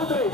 Sir காவல்துறை கொஞ்சம் உதவி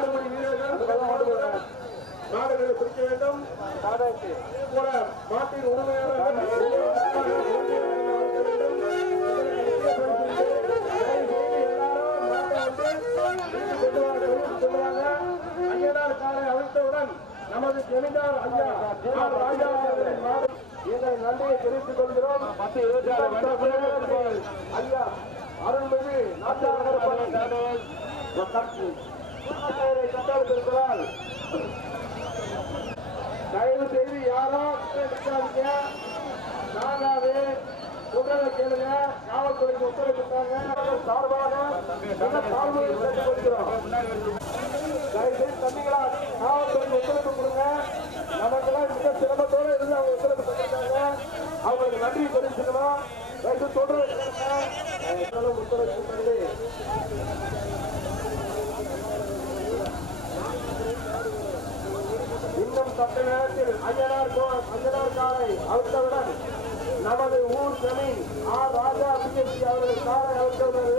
காடுமணி வீரர்கள் நாடுகளை பிடிக்க வேண்டும். போல நாட்டின் உரிமையாளர்கள் நமது ஜமீன்தார் ஐயா ஆர் ராஜா அவர்களின் நாடு எங்கள் நன்றியை தெரிவித்துக் கொள்கிறோம் ஐயா அருள்மிகு நாட்டாளர் கட்டாளத்திருக்கிறார் தயவு செய்து யாரும் நிற்காதீங்க நாங்காவே உடலை கேளுங்க. காவல்துறைக்கு உத்தரவிட்டாங்க. சார்பாக நல்ல செய்து தம்பிகளா காவல்துறைக்கு ஒத்துழைப்பு கொடுங்க. நமக்கெல்லாம் மிக சிரமத்தோடு இருந்து அவங்க ஒத்துழைப்பு பண்ணிருக்காங்க அவங்களுக்கு நன்றி தெரிவிச்சுக்கணும். தயவு செய்து உத்தரவு பண்ணி இன்னும் சற்று நேரத்தில் ஐயனார் கோ- ஐயனார் அழுத்தவுடன் நமது ஊர் ஜமீன் ஆர் ராஜா பிஎஸ்சி அவர்கள் காரை அழுத்தவுள்ளது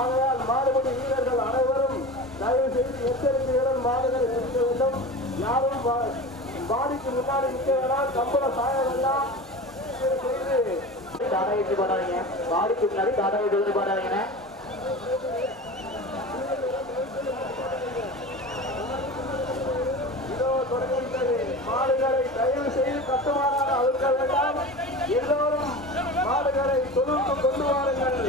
ஆகையால் மாறுபடி வீரர்கள் அனைவரும் தயவு செய்து எச்சரிக்கையுடன் மாடுகளை பிடிக்க வேண்டும். யாரும் வா- பாடிக்கு முன்னாடி நிற்க வேண்டாம் கம்பள சாய வேண்டாம் தயவு செய்து போடாதீங்க பாடிக்கு முன்னாடி டாடா ஏற்றி போடாதீங்க இதோ தொடங்கிவிட்டது மாடுகளை தயவு செய்து கட்டுமாறாக அழுக்க வேண்டாம் எல்லோரும் மாடுகளை தொழுக்கு கொண்டு வாருங்கள்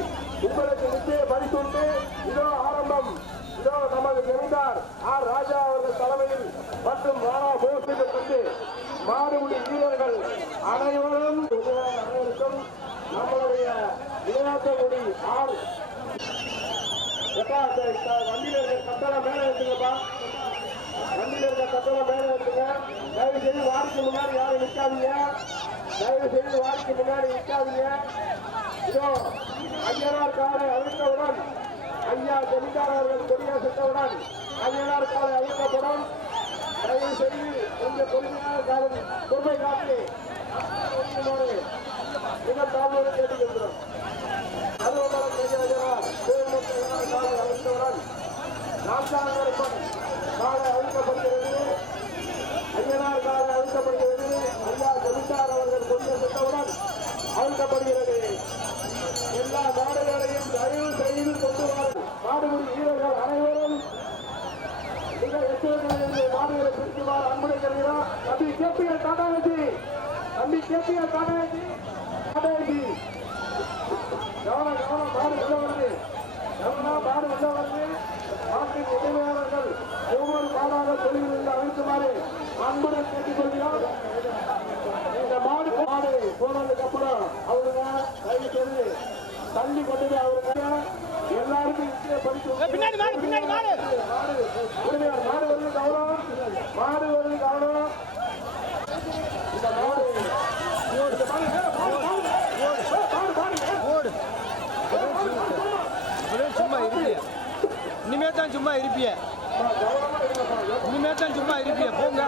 உங்களுக்கு நிச்சய பரிசுண்டு இதோ ஆரம்பம் இதோ நமது ஜமீன்தார் ஆர் ராஜா அவர்கள் தலைமையில் மற்றும் ராணா போஸ்டுக்கு கொண்டு மாடுபிடி வீரர்கள் அனைவரும் அனைவருக்கும் நம்மளுடைய விளையாட்டுக்குடி ஆறு. எப்பா, வண்டியில இருக்க கட்டணம் மேல எடுத்துங்கப்பா வண்டியில இருக்க கட்டணம் மேல எடுத்துங்க தயவு செய்து வாரிக்கு முன்னாடி யாரும் நிற்காதீங்க. தயவு செய்து வாரிக்கு முன்னாடி நிற்காதீங்க. இதோ ஐயனார் காலை அழுத்தவுடன் ஐயா ஜமீன்தாரர்கள் அவர்கள் கொடியேற்றவுடன் ஐயனார் காலை அழுத்தப்படும் தயவு செய்து கொஞ்சம் பொறுமையான காலம் பொறுமை காத்து. மிக தாழ்வோடு கேட்டுக்கொள்கிறோம் அலுவலகம் நான்காம் காலை அழுத்தப்படுகிறது ஐயனார் காலை அழுத்தப்படுகிறது ஐயா ஜமீன்தார் அவர்கள் கொண்டு சென்றவுடன் அழுத்தப்படுகிறது எல்லா நாடுகளையும் தயவு செய்து கொண்டு வாருங்கள் நாடுபடி வீரர்கள் அனைவரும் மிக எச்சரிக்கையிலிருந்து நாடுகளை பிரிக்குமாறு அன்புரை கருகிறோம் தம்பி கேபிஎல் டாடாஜி தம்பி கேபிஎல் டாடாஜி டாடாஜி கவனம் கவனம் மாடு உள்ள வருது கவனம் மாடு உள்ள வருது நாட்டின் உதவியாளர்கள் ஒவ்வொரு மாடாக தொழில் இருந்து அழைக்குமாறு அன்புடன் கேட்டுக்கொள்கிறோம் இந்த மாடு மாடு போனதுக்கு அப்புறம் அவருங்க தயவு செய்து தள்ளி கொண்டு அவருங்க எல்லாருக்கும் பின்னாடி மாடு பின்னாடி மாடு மாடு வருது கவனம் மாடு வருது கவனம் இந்த மாடு இந்த மாடு மாடு, மாடு, சும்மா இருப்பிய இனிமே தான் சும்மா இருப்பிய. இனிமே தான் சும்மா இருப்பிய. போங்க.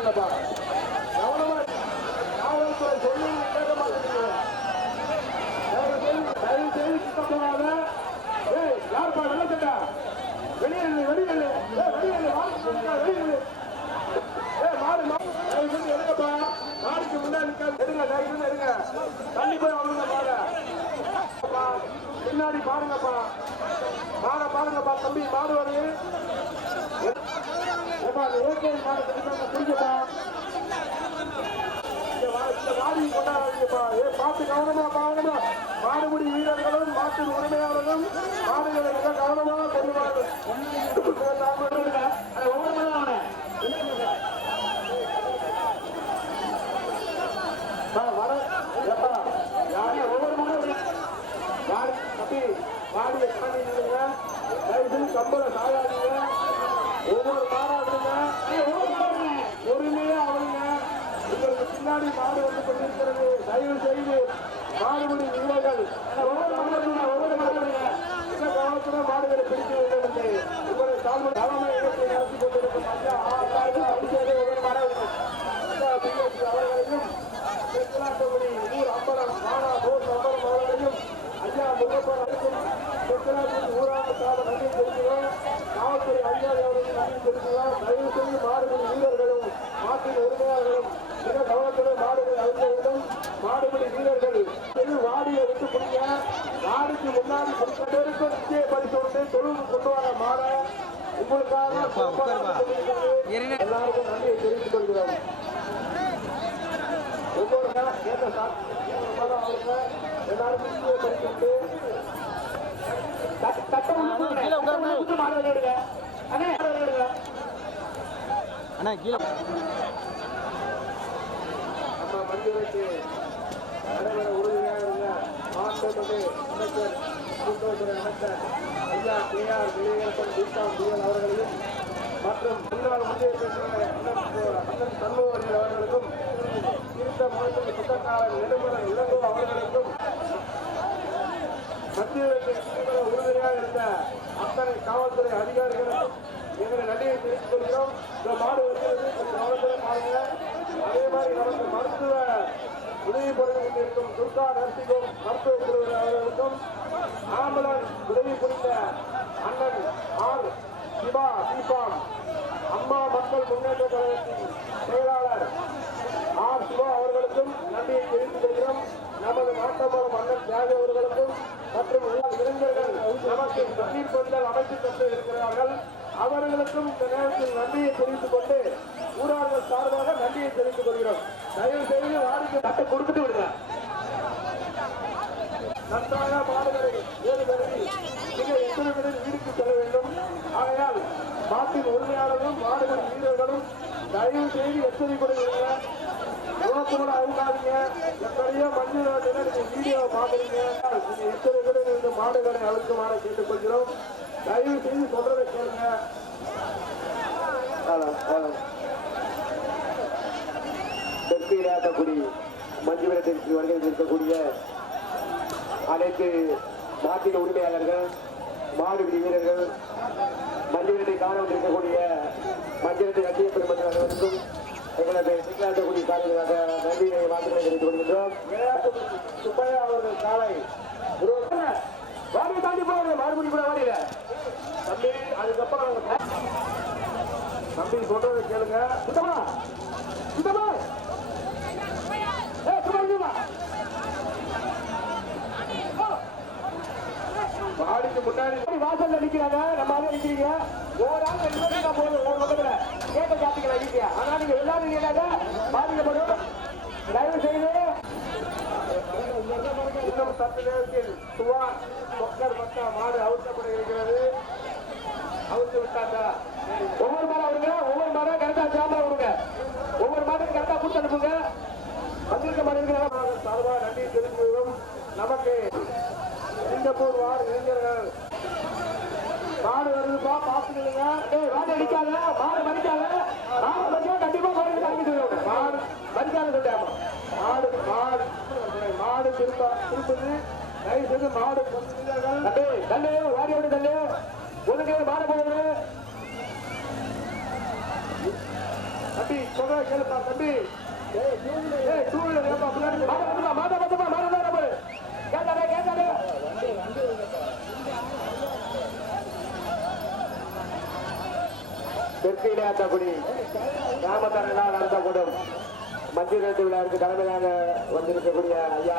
நாளைக்கு முன்னாடி எடுங்க, எடுங்க. தள்ளி போய் அவங்க பின்னாடி பாருங்கப்பா. மாட பாருங்கப்பா தம்பி மாடு வருது ஏப்பா, மாடு இந்த ஏ பார்த்து கவனமா கவனமா. மாடுபிடி வீரர்களும் மாட்டு உரிமையாளர்களும் மாடுகளை மிக கவனமாக கொண்டு வாருங்கள். மாடு வந்து கொண்டிருக்கிறது தயவு செய்து மாடுபிடி வீரர்கள் ஒவ்வொரு மாடுகளும் ஒவ்வொரு மாடுகளும் மிக கவனத்துடன் மாடுகளை பிடிக்க வேண்டும் என்று உங்களை தாழ்வு தலைமை இடத்தை நடத்தி கொண்டிருக்கும் ஐயா ஆறாயிரம் அடிச்சதை ஒவ்வொரு மாணவர்கள் ஐயா பிஎஸ்சி அவர்களையும் தெற்குநாட்டுக்குடி ஊர் அம்பலம் மானா போஸ் அம்பலம் அவர்களையும் ஐயா முகப்பன் அனைத்தும் தெற்குநாட்டின் ஊராட்சி சார்பு நன்றி தெரிவிக்கிறோம் காவல்துறை அதிகாரி அவர்களுக்கு நன்றி தெரிவிக்கிறோம் தயவு செய்து மாடுபிடி வீரர்களும் மாட்டின் உரிமையாளர்களும் மிக கவனத்துடன் மாடுகளை அழுத்த வேண்டும் மாடுபிடி வீரர்கள் சென்று வாடியை விட்டு பிடிங்க மாடுக்கு முன்னாடி பிடிப்பதற்கு நிச்சய பரிசு உண்டு. தொழுவு கொண்டு வர மாட உங்களுக்காக. எல்லாருக்கும் நன்றியை தெரிவித்துக் கொள்கிறோம் ஒவ்வொரு எல்லாருக்கும் நிச்சய பரிசு உண்டு. அண்ணே, கீழே நம்ம நடைபெற உறுதியாக இருந்த மாவட்டத்துறை அமைச்சர் கூட்டுறவுத்துறை அமைச்சர் ஐயா கே ஆர் விஜயகரசன் தீபா புயல் அவர்களையும் மற்றும் முன்னாள் முந்தைய பேசுகிற அண்ணன் அண்ணன் அவர்களுக்கும் திருத்த மாவட்ட திட்டக்காரர் நெடுமலன் இளங்கோ அவர்களுக்கும் மத்திய உறுதியாக இருந்த அத்தனை காவல்துறை அதிகாரிகளுக்கும் எங்களை நன்றியை தெரிவித்துக் கொள்கிறோம். இந்த மாடு வருகிறது. கொஞ்சம் பாருங்க. அதே மாதிரி நமக்கு மருத்துவ உதவி பொருள் கொண்டிருக்கும் துர்கா நர்சிங்கும் மருத்துவ குழுவினர் அவர்களுக்கும் ஆம்புலன்ஸ் உதவி புரிந்த அண்ணன் ஆர் சிவா தீபாம். அம்மா மக்கள் முன்னேற்ற கழகத்தின் செயலாளர் ஆர் சிவா அவர்களுக்கும் நன்றியை தெரிவித்துக் கொள்கிறோம். நமது நாட்டமரம் அண்ணன் தியாகி அவர்களுக்கும் மற்றும் இளைஞர்கள் நமக்கு தண்ணீர் பந்தல் அமைத்து தந்து இருக்கிறார்கள். அவர்களுக்கும் இந்த நேரத்தில் நன்றியை தெரிவித்துக் கொண்டு ஊரார்கள் சார்பாக நன்றியை தெரிவித்துக் கொள்கிறோம். தயவு செய்து வாடிக்கை தட்டை கொடுத்துட்டு விடுங்க. நன்றாக மாடுகளை ஏழு கருதி மிக எத்தனை வீடுக்கு செல்ல வேண்டும். ஆகையால் மாட்டின் உரிமையாளர்களும் மாடுகள் வீரர்களும் தயவு செய்து எச்சரிக்கப்படுகிறீங்க ரோட்டோட அழுகாதீங்க. எத்தனையோ மஞ்சள் வீடியோ பாக்குறீங்க நீங்க எச்சரிக்கையுடன் இருந்து மாடுகளை அழுக்குமாறு கேட்டுக்கொள்கிறோம். தயவு செய்து சொல்றதை கேளுங்க தெற்கு இராட்டக்குடி மஞ்சுவிரத்திற்கு வருகை இருக்கக்கூடிய அனைத்து நாட்டின் உரிமையாளர்கள் மாடுபிடி வீரர்கள் மஞ்சளத்தை காண வந்திருக்கக்கூடிய மஞ்சளத்தை கட்டிய பெருமக்கள் அனைவருக்கும் எங்களது சிங்களாட்டக்குடி சாலைகளாக நன்றியை வாழ்த்துக்களை தெரிவித்துக் கொள்கின்றோம். சுப்பையா அவர்கள் காலை மாறுபடி கூட வாடியில தம்பி சொல்றதை கேளுங்க. சுத்தமா? சுத்தமா. மாடிக்கு முன்னாடி வாசல்ல நிக்கிறாங்க. நம்ம ஆளு நிக்கிறீங்க. ஒரு ஆள் ரெண்டு பேரும் போதும் ஒரு பக்கத்துல. கேட்ட காப்பிக்கலாம் ஈஸியா ஆனா நீங்க எல்லாரும் நீங்க பாதிக்கப்படும். தயவு செய்து இன்னும் சற்று நேரத்தில் சுவார் சொக்கர் பட்டா மாடு அவுத்தப்பட இருக்கிறது அவுத்து விட்டாச்சா ஒவ்வொரு மாடம் விடுங்க ஒவ்வொரு மாடம் கரெக்டா சாம்பா விடுங்க ஒவ்வொரு மாடம் கரெக்டா கொடுத்து அனுப்புங்க வந்திருக்க மாட்டேங்கிறாங்க சார்பா நன்றி தெரிவிக்கிறோம் நமக்கு சிங்கப்பூர் வார்டு இளைஞர்கள் மாடு வருதுப்பா பாத்துக்கலுங்க ஏய் மாடு அடிக்காத மாடு மதிக்காத மாடு மதிக்கா கண்டிப்பா மாடு அடிக்க சொல்லுவாங்க மாடு மதிக்காத சொல்லியாமா மாடு மாடு மாடு திருப்ப திருப்பது தயவு செய்து மாடு தள்ளு தள்ளு வாடி விட்டு ஒழுங்கு மாடு போகுது தம்பி சொல்ற கேளுப்பா தம்பி. ஏய் டூ வீலர் நம்ம கேட்டாலே கேட்டாலே. தெற்கு மத்திய ரேட்டு விழாவிற்கு தலைமையாக வந்திருக்கக்கூடிய ஐயா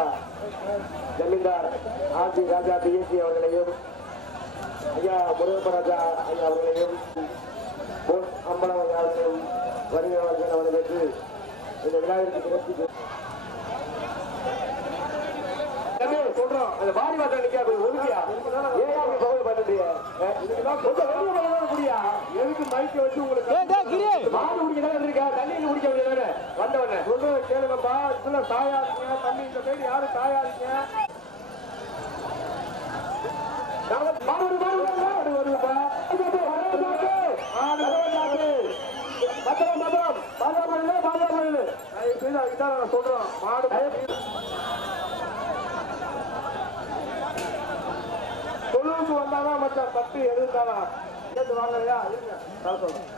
ஜமீன்தார் ஆர் சி ராஜா பிஎஸ்சி அவர்களையும் ஐயா முருகப்பராஜா ஐயா அவர்களையும் அம்பலம் ஐயா அவர்களையும் வருகிறவர்கள் அவர்களுக்கு இந்த விழாவிற்கு சிறப்பு தம்பி, சொல்றோம். அந்த வாடி வாசல் நிக்கா கொஞ்சம் ஒதுக்கியா? ஏன் அப்படி பகல் பண்ணுறீங்க கொஞ்சம் வெளியே வரலாம் முடியா எதுக்கு மைக்க வச்சு உங்களுக்கு மாடு குடிக்கதான் இருக்கா தண்ணி குடிக்க வேண்டியதானே வந்தவன. சொல்றத கேளுங்கப்பா. இதுல தாயா இருக்கீங்க தம்பி இந்த சைடு யாரு தாயா இருக்கீங்க? மாடு மாடு மாடு வருதுப்பா. பாதுகாப்பு இதான் நான் சொல்றோம் மாடு தொழுவுக்கு வந்தாதான் மச்சான் தட்டு எதிர்த்தானா கேட்டு வாங்கலையா இருங்க. நான் சொல்றேன்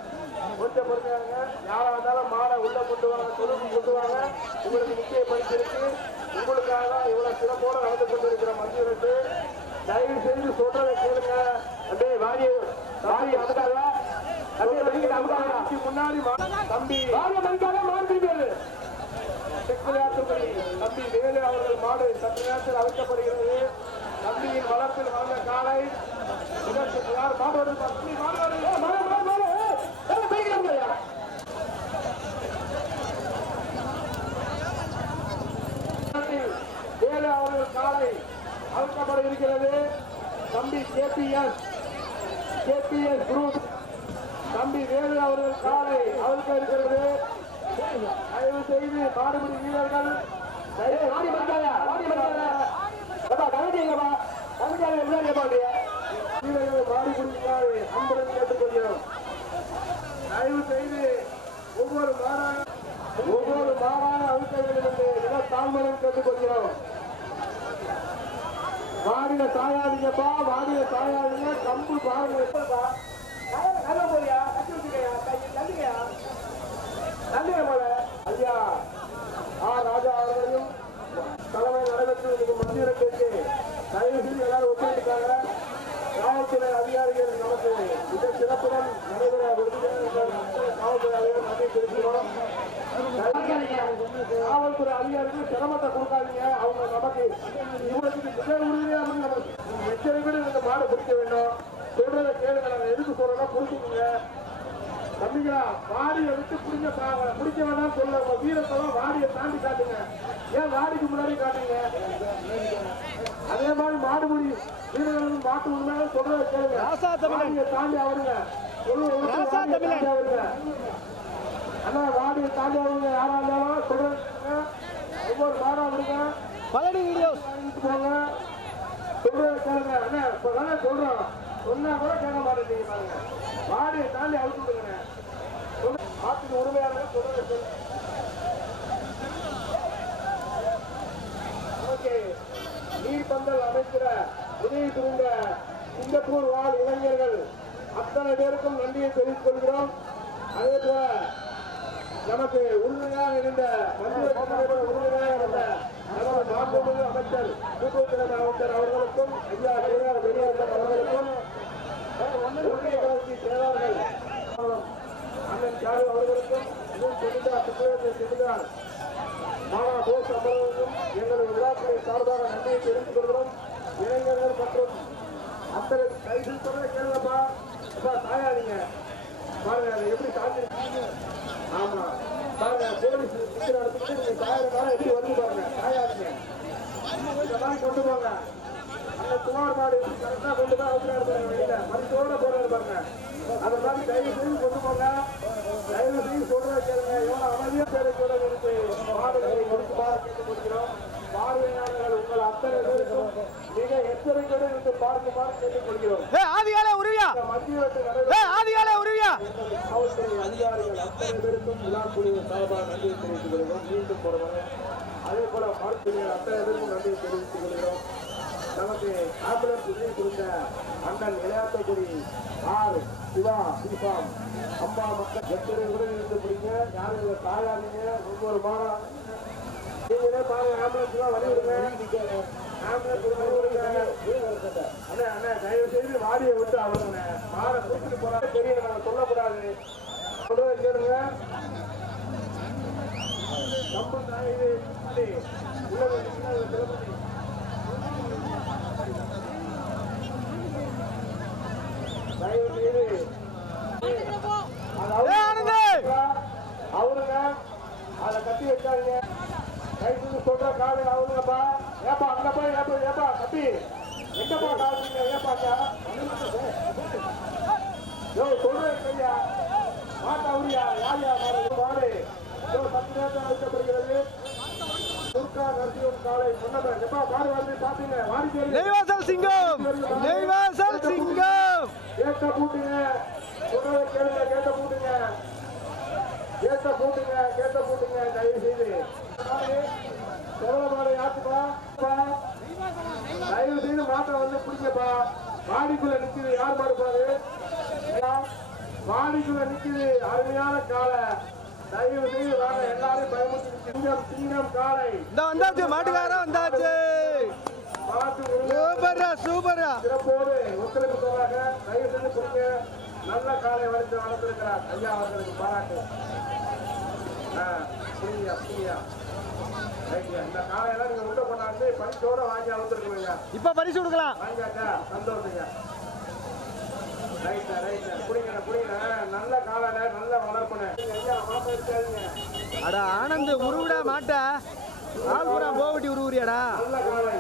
கொஞ்சம் பொறுமையாங்க யாரா இருந்தாலும் மாடை உள்ள கொண்டு வாங்க தொழுவுக்கு கொண்டு வாங்க. உங்களுக்கு முக்கிய பரிசு இருக்கு உங்களுக்காக தான் இவ்வளவு சிறப்போட நடந்து கொண்டு இருக்கிற மந்திரத்து தயவு செய்து சொல்றதை கேளுங்க. அப்படியே வாரிய வாரிய அதுக்காக முன்னாடி தம்பி. வாரிய மணிக்காக மாற்றி பேரு செக்குலையாற்றுப்படி தம்பி வேலு அவர்கள் மாடு சற்று நேரத்தில் அழைக்கப்படுகிறது தம்பியின் வளர்ப்பில் வளர்ந்த காலை இதற்கு யார் மாடு வருது தம்பி மாடு வருது வேலு அவர்கள் காலை அழைக்கப்பட இருக்கிறது. தம்பி கேபிஎஸ் கேபிஎஸ் குரூப். தம்பி வேலு அவர்கள் காலை அழுக்க இருக்கிறது. தயவு செய்து மாடுபிடி வீரர்கள் தயவு- வாடி மறிக்காத, வாடி மறிக்காத. முன்னாடி அன்புடன் கேட்டுக்கொள்கிறோம். தயவு செய்து ஒவ்வொரு மாறாக ஒவ்வொரு மாறாக அழுத்த வேண்டும் என்று மிக தாழ்மையுடன் கேட்டுக்கொள்கிறோம். வாடின சாயாதீங்கப்பா வாடின சாயாதீங்க கம்பு பாருங்க எப்பப்பா நல்ல போறியா கட்டி வச்சுக்கையா தள்ளிக்கையா நன்றிய போல ஐயா ஆ ராஜா அவர்களையும் தலைமை நடைபெற்று இன்னைக்கு மத்திய கேட்டு தயவு செய்து எல்லாரும் ஒத்துழைக்காங்க காவல்துறை அதிகாரிகள் நமக்கு மிக சிறப்புடன் நடைபெற விருதுகள் காவல்துறை அதிகாரிகள் நன்றி தெரிவிக்கிறோம் காவல்துறை அதிகாரிகள் சிரமத்தை கொடுக்காதீங்க. அவங்க நமக்கு இவங்களுக்கு மிக உறுதியாக இருந்து நமக்கு எச்சரிக்கையோடு இந்த மாடு பிடிக்க வேண்டும்? சொல்றத கேளுங்க. நாங்க எதுக்கு சொல்றோம்னா புரிஞ்சுக்கோங்க. தம்பிங்களா வாடியை விட்டு புடிங்க பாவ பிடிக்க வேணாம் சொல்ல உங்க வீரத்தெல்லாம் வாடியை தாண்டி காட்டுங்க. ஏன் வாடிக்கு முன்னாடி காட்டுங்க அதே மாதிரி மாடுபிடி வீரர்களும் மாட்டு உண்மையாக சொல்றதை கேளுங்க. ராசா தமிழன். தாண்டி அவருங்க. ராசா தமிழன். அவருங்க. அண்ணா வாடியை தாண்டி அவருங்க. யாரா இருந்தாலும் கேளுங்க. ஒவ்வொரு மாடா விடுங்க பழனி வீடியோஸ். போங்க. சொல்றதை கேளுங்க. அண்ணா இப்ப தானே சொல்றோம். சொன்னா கூட கேட்க மாட்டேங்க பாருங்க. வாடியை தாண்டி அவுத்து விடுங்க. சொல்லு ஆட்டுக்கு உரிமையாளர் சொல்றதை கேளுங்க. நமக்கு நீர்பந்தல் அமைக்கிற உதவி புரிந்த சிங்கப்பூர் வாழ் இளைஞர்கள் அத்தனை பேருக்கும் நன்றியை தெரிவித்துக் கொள்கிறோம் அதே போல நமக்கு உறுதுணையாக இருந்த மத்திய உறுதுணையாக இருந்த நமது மாண்புமிகு அமைச்சர் கூட்டுறவுத்துறை அமைச்சர் அவர்களுக்கும் ஐயா பெரியார் பெரியார் அவர்களுக்கும் செயலாளர்கள் அண்ணன் சாரு அவர்களுக்கும் இன்னும் செமிதார் சுப்பிரமணிய மாணவ கோஷ் அமர்வுக்கும் எங்களது விழாக்களை சார்பாக நன்றியை தெரிவித்துக் கொள்கிறோம். இளைஞர்கள் மற்றும் அத்தனை கைது சொல்ல கேளுங்கப்பா. அப்பா தாயாதீங்க பாருங்க அதை எப்படி தாண்டி ஆமா. பாருங்க போலீஸ் நிக்கிற நீங்க தாயாரனால எப்படி வந்து பாருங்க. தாயாதீங்க இந்த மாதிரி கொண்டு போங்க. அந்த குமார் மாடு கரெக்டா கொண்டு தான் அவுக்கிறாரு பாருங்க வெளியில மருத்துவோட போறாரு பாருங்க. அந்த மாதிரி தயவு செய்து கொண்டு போங்க. தயவு செய்து சொல்றதை கேளுங்க. எவ்வளவு அமைதியா தேவை இருக்கு கொள்கிறோம் பார்வையாளர்கள் உங்கள் அத்தனை பேருக்கும் மிக எச்சரிக்கையுடன் இருந்து பார்க்குமாறு கேட்டுக் கொள்கிறோம் ஆதிகாலே உருவியா? ஆதிகாலே உருவியா? அதிகாரிகள் அத்தனை பேருக்கும் விழாக்குழு சார்பாக நன்றி தெரிவித்துக் கொள்கிறோம். மீண்டும் போடுவாங்க அதே போல மருத்துவர்கள் அத்தனை பேருக்கும் நன்றி தெரிவித்துக் கொள்கிறோம். நமக்கு ஆம்புலன்ஸ் உதவி கொடுத்த அண்ணன் விளையாட்டுக்குடி ஆர் சிவா சிவாம் அம்மா மக்கள் எத்தனை கூட இருந்து பிடிங்க? யாரும் தாயாதீங்க ஒவ்வொரு மாதம் நீங்களே பாருங்க ஆம்புலன்ஸ் எல்லாம் வழி விடுங்க ஆம்புலன்ஸ் வழி விடுங்க அண்ணா அண்ணா தயவு செய்து வாடியை விட்டு அவருங்க மாடை கொடுத்துட்டு போறாங்க தெரியும் நம்ம சொல்லக்கூடாது சொல்றதை கேளுங்க நம்ம தான் இது இது உள்ளது தயவு செய்து அது ஏ ஆனந்தி அவருங்க அதை கட்டி வச்சாருங்க கைது சொல்ற காடு அவருங்கப்பா ஏப்பா அங்க போய் ஏப்பா ஏப்பா கட்டி எங்கப்பா காடுங்க ஏப்பாக்கா யோ சொல்றேன் கையா. மாட்டா உரியா யார் யார் மாடு. யோ பத்து நேரத்தில் தேடி நெய்வாசல் சிங்கம்! நெய்வாசல் சிங்கம்! கேட்ட பூட்டுங்க. கேட்ட பூட்டுங்க. கேட்ட போட்டுங்க கேட்ட போட்டுங்க தயவு செய்து செவலமாடு யாத்துப்பா தயவு செய்து மாட்டை வந்து பிடிங்கப்பா மாடிக்குள்ள நிக்குது. யார் மாடுப்பாரு மாடிக்குள்ள நிக்குது. அருமையான காலை தயவு செய்து வாங்க. எல்லாரும் பயமுறுத்தி சிங்கம் சிங்கம் காலை இந்த வந்தாச்சு. மாட்டுக்காரன் வந்தாச்சு. சூப்பரா சூப்பரா சிறப்போடு ஒத்துழைப்பு தருவாங்க தயவு செய்து கொடுங்க. நல்ல காலை வளர்த்து வளர்த்திருக்கிறார். ஐயா அவர்களுக்கு பாராட்டு. ஆ, புரியுங்க இப்ப பரிசு கொடுக்கலாம். வாங்கியாச்சா நல்ல நல்ல அடா ஆனந்த் உருவிடா மாட்டா. ஆள் பூரா போவட்டி உருவுறியாடா. போமா காலை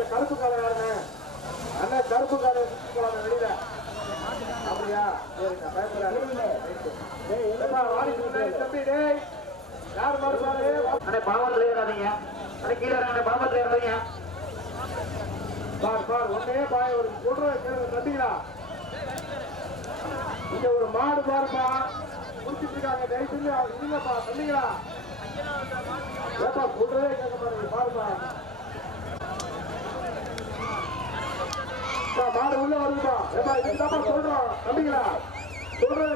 இந்த கருப்பு காலை யாருங்க? அண்ணா கருப்பு காலையில போலாங்க வெளியில. அப்படியா? டேய் யார் மறுப்பாரு? அண்ணே பாவத்துல ஏறாதீங்க. அண்ணே கீழே இறங்க பாவத்துல ஏறாதீங்க. பார் பார் ஒன்னே பாய் ஒரு சொல்ற தம்பிங்களா? இங்க ஒரு மாடு பாருப்பா. குடிச்சிட்டு இருக்காங்க. தயவு செஞ்சு அவங்க தம்பிங்களா? ஏப்பா சொல்றதே கேட்க பாருப்பா. மாடு உள்ள வருதுப்பா ஏப்பா இதுதாப்பா சொல்றோம் தம்பிங்களா சொல்றதை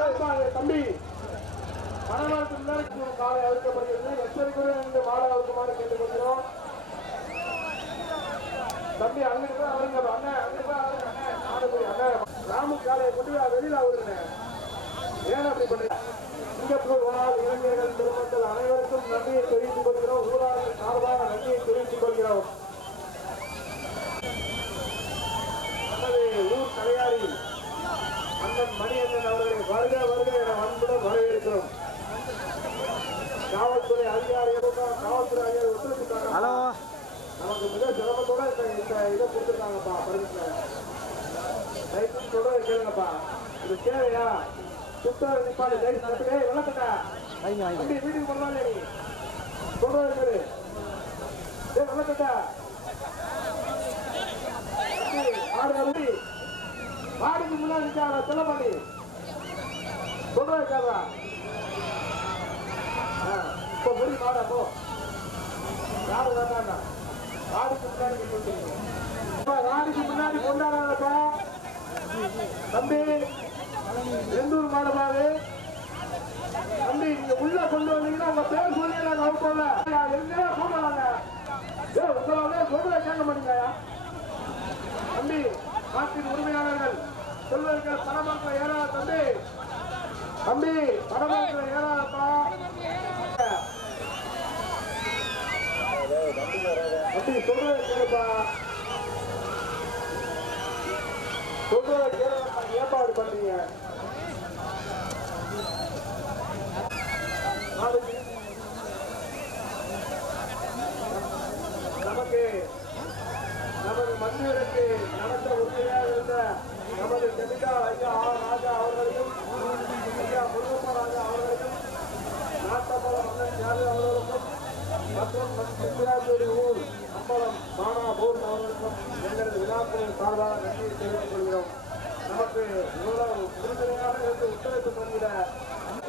அப்பா, தம்பி. ஒரு காலை அழுத்தப்படுகிறது எச்சரிக்கையுடன் இந்த மாலை அழுத்தமான கேட்டுக்கொள்கிறோம் தம்பி அங்கிட்டு அவருங்க அண்ணன் அங்கிட்டு அண்ணன். நாடு போய் அண்ணன். ராமு காலையை கொண்டு போய் வெளியில அவருங்க ஏன் அப்படி பண்றீங்க சிங்கப்பூர் இளைஞர்கள் பெருமக்கள் அனைவருக்கும் நன்றியை தெரிவித்துக் கொள்கிறோம் ஊராட்சி சார்பாக நன்றியை தெரிவித்துக் கொள்கிறோம் நமது ஊர் தலையாரி அண்ணன் மணியண்ணன் அவர்களை வருக வருக என அன்புடன் வரவேற்கிறோம் காவல்துறை அதிகாரிகளும் காவல்துறை அதிகாரி ஒத்துழைப்புக்காக ஹலோ நமக்கு மிக சிரமத்தோட இந்த இந்த இதை கொடுத்துருக்காங்கப்பா பர்மிஷன் லைசன்ஸ் சொல்றது கேளுங்கப்பா இது தேவையா சுத்தம் நிப்பாடு லைசன்ஸ் டேய் விளக்கட்டா வாங்க வாங்க தம்பி வீட்டுக்கு போனாலே நீ சொல்றது கேளு டேய் விளக்கட்டா தம்பி ஆடு தம்பி மாடிக்கு முன்னாடி நிற்காத சொல்ல பண்ணி சொல்றது கேளா இப்போ முடி மாடா போ யாரு வேண்டாம்டா ராடிக்கு முன்னாடி கொண்டு ராடிக்கு முன்னாடி கொண்டாடாதப்பா தம்பி எந்தூர் மாடபாடு தம்பி நீங்க உள்ள கொண்டு வந்தீங்கன்னா உங்க பேர் சொல்லி நாங்க அவுட்டோம்ல எங்க கூப்பிடலாங்க. ஏ உங்களாலே சொல்றத கேட்க மாட்டீங்கயா தம்பி நாட்டின் உரிமையாளர்கள் சொல்வதற்கு பணமரத்தில் ஏறா தம்பி. தம்பி பணமரத்தில் ஏறாதப்பா. அப்படி சொல்றது கேளுப்பா. சொல்றத கேளுப்பா. ஏற்பாடு பண்றீங்க நமக்கு நமது மந்திரருக்கு நடத்த உறுதியாக இருந்த நமது செமிகா ஐயா ஆர் ராஜா அவர்களையும் ஐயா முருகப்ப ராஜா அவர்களையும் நாட்டப்பல மன்னன் ஜாதி அவர்களுக்கும் மற்றும் சித்திராஜூரி ஊர் அம்பலம் மானா போர் அவர்களுக்கும் எங்களது விழாக்களின் சார்பாக நன்றியை தெரிவித்துக் கொள்கிறோம். நமக்கு இவ்வளவு உறுதுணையாக இருந்து ஒத்துழைப்பு தந்திட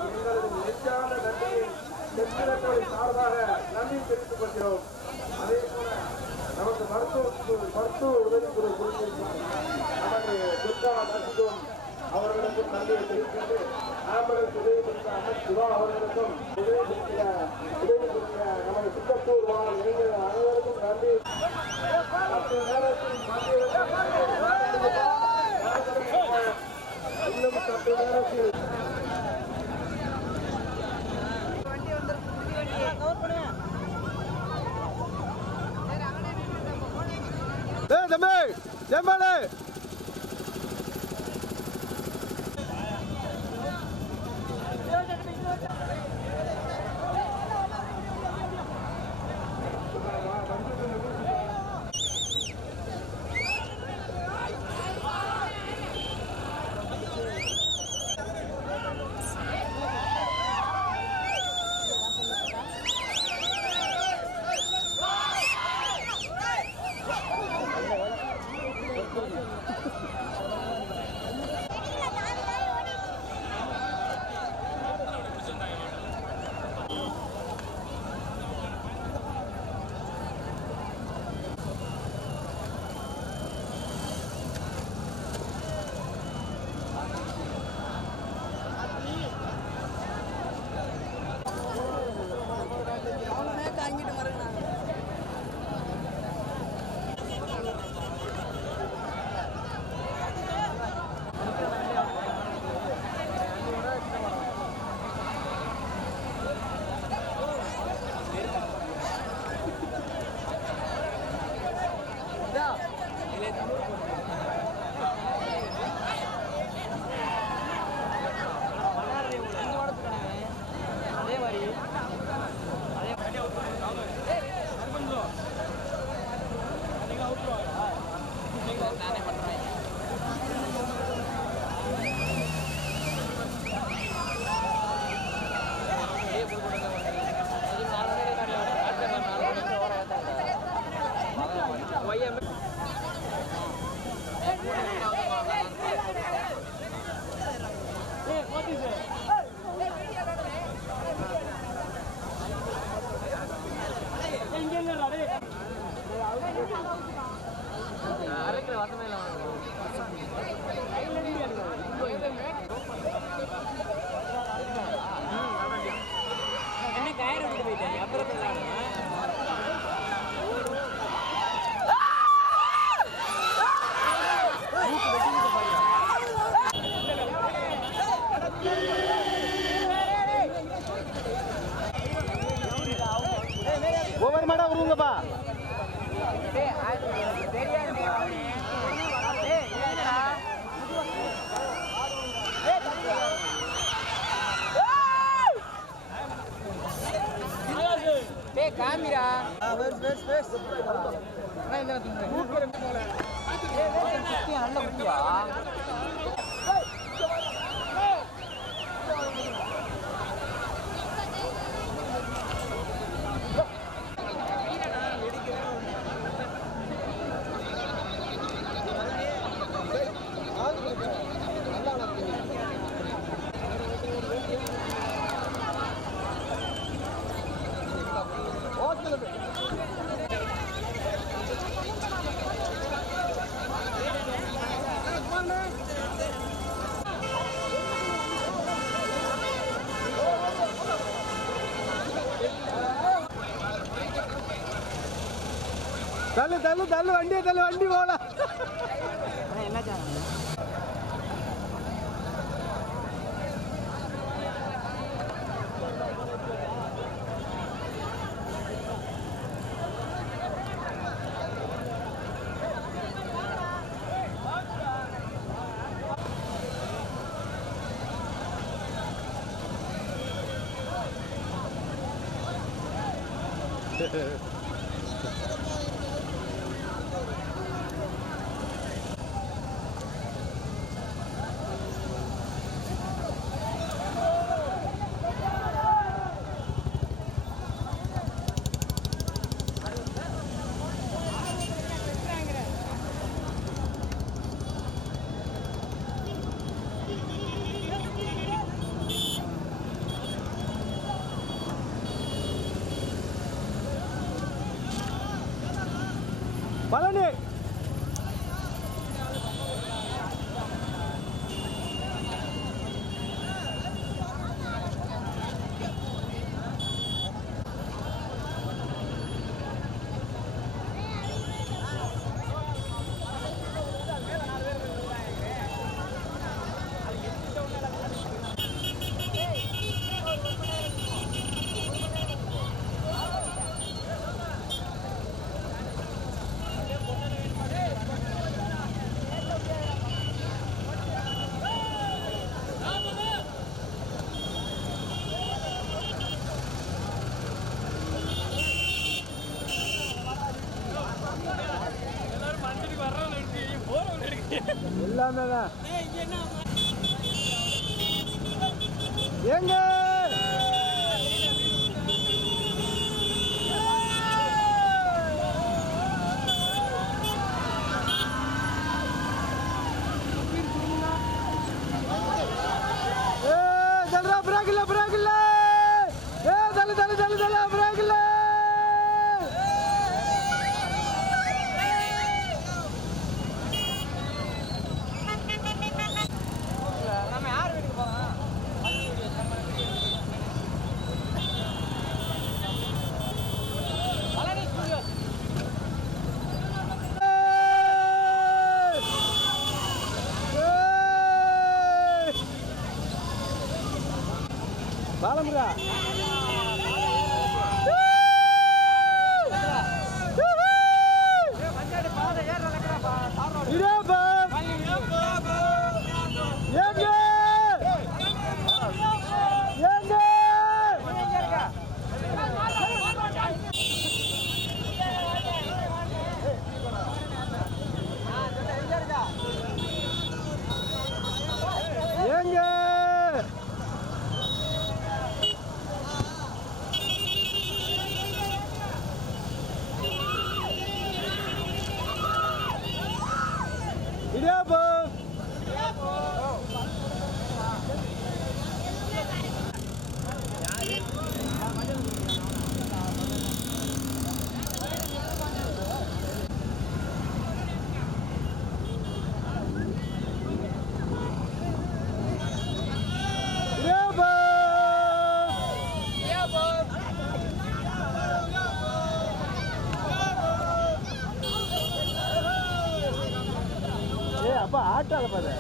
எங்களது நெஞ்சான நன்றியை தெற்கிழக்களின் சார்பாக நன்றி தெரிவித்துக் கொள்கிறோம். அதே போல நமக்கு மருத்துவ மருத்துவ உதவி குழு புரிந்திருக்கிறார் துர்கா நர்சிக்கும் அவர்களுக்கும் நன்றியை தெரிவித்து ஆம்புலன்ஸ் உதவி கொடுத்த சிவா அவர்களுக்கும் உதவி கொடுக்கிற உதவி கொடுக்கிற நமது சிங்கப்பூர் வாழ் இளைஞர்கள் அனைவருக்கும் நன்றி. நேரத்தில் ஏ தம்பி ஜெம்பாலு இல்லையா நல்ல முடியா அதில் வண்டி போல என்ன Yeah. Mana ni? nada. ¡Venga! Salam. ஆற்றால பாரு